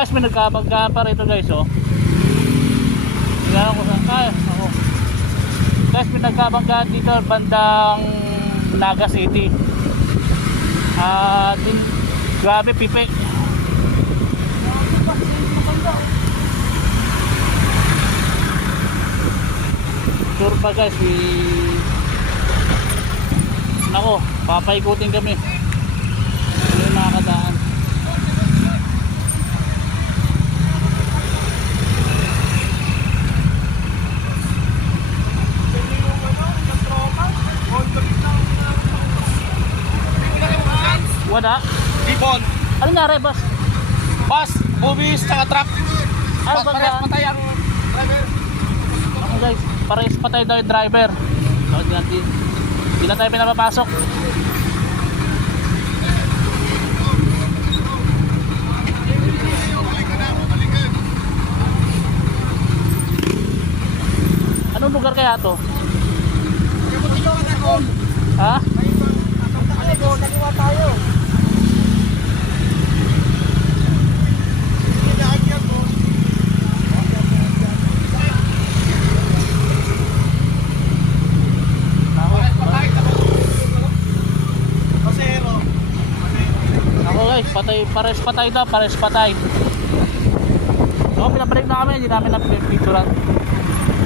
Guys, may nagkabanggaan pa rito guys, oh. Tingnan ko saan kaya. Ako. Guys, may nagkabanggaan dito bandang Naga City. Grabe, pipe. Sure pa guys, nako, papaikutin kami. Hindi makakadaan. Wala? Dipon. Ano nangyari, boss? Bus, bubis, tsaka truck. Ano Bus, ba parehas nga? patay ang driver. Ako guys, parehas patay daw yung driver. So, hindi na tayo pinapapasok. Anong lugar kaya to? Ha? Kaliwa tayo. Ako guys, patay, pares patay daw, pares patay. So, pinabalik na kami, hindi namin na picturean.